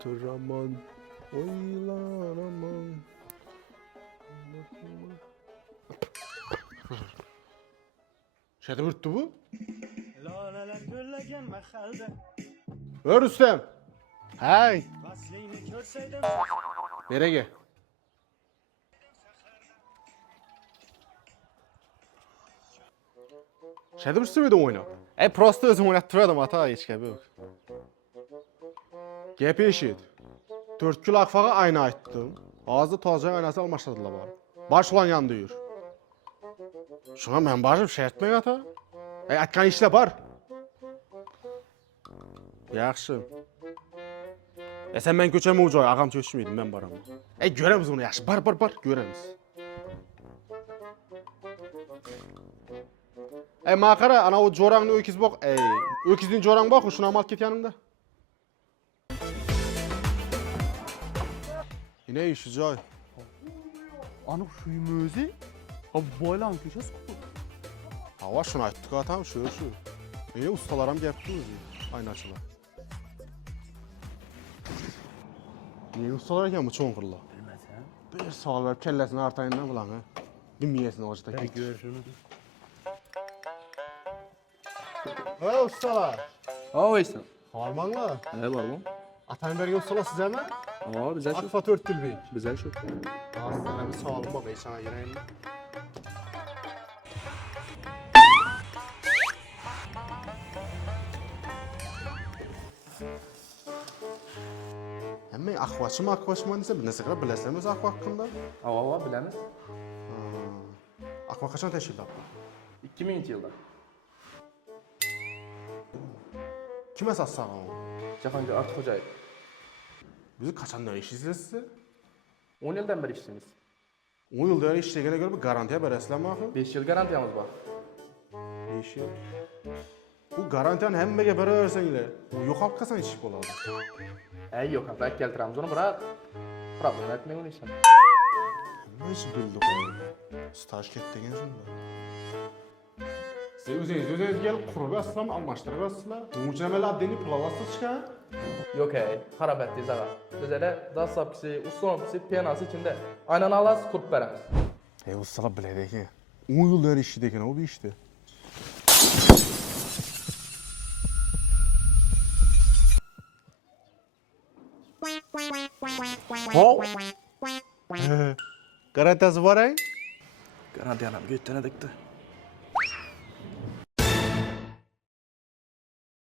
Oturamam, oylanamam. Şeyde bürttü bu? Laleler gürlegen mahalda Ör Rüstem. Hay. Vaslini körseydim Nereye? Şeyde bürttü müydün oyunu? Prosto özüm oynattırıyordum hata hiç gibi yok. Gep eşit. 4 kilo akfağa aynı aytdım. Ağzı tozcan aynası almaşladılar bari. Baş ulan yandı yür. Şuna ben başım şey etmeyin ata. Atkan işle bar. Yaxşı. Sen ben köçeme ucay, ağam köçmeydim ben baram. Göremiz onu yaxşı, bar, göremiz. Makara, ana o corağını öküz bak, öküzün corağını bak, şuna mal ket yanında. Yine işi cay. Ana şuyum özü. Abi boylan köşesi kutu. Hava şuna ayttık atam, şu. Ustalaram gepti özü, aynaçılar. Niye ustalar eken bu çoğunkurla? Bilmezsen. Bir sağ verip kellesini artayından bulan ha. Bilmeyesin o acıda. Görüşürüz. Hey ustalar. Aa oysun. Harmanla. Ne var bu? Atayın berge ustalar size mi? Aa bize çok. Akfa 4 dil bey. Bize çok. Aslında bir sağ olun bak sana gireyim. Hem akvaçı mı dese bir nesine kadar bilesiniz akva hakkında? Aa bilemiz. Akva kaçan teşkil yaptı? 2000 yılda. Kime satsak onu? Cahangir Artık Hoca'yı. Bizi kaçandan iş izlesi? 10 yıldan beri işlemiz. 10 yılda öyle işleyene göre bir garantiye bereslen bakın. 5 yıl garantiyamız var. Ne işi? Bu garantiyanı hemmege bere versen ile. Bu yok halkasan iş oladı. Ey yok hatta keltiremiz onu bırak. Problem etmeyin onu işlem. Nasıl bildik onu? Staj kettiğin şunda. Siz özünüz gelip kurubu asılam almaştırıp asıla. Mucemeli adını pilavası çıkan. Yok harap ettiyiz ağa. Biz hele dağ sapkisi, ustonopkisi, piyanası içinde. Aynen alas kurup veremiz. Ustala biledi ki. 10 yıllar işideyken o bir işti. Garantiyası var ay. Garantiyanam götüne dikti.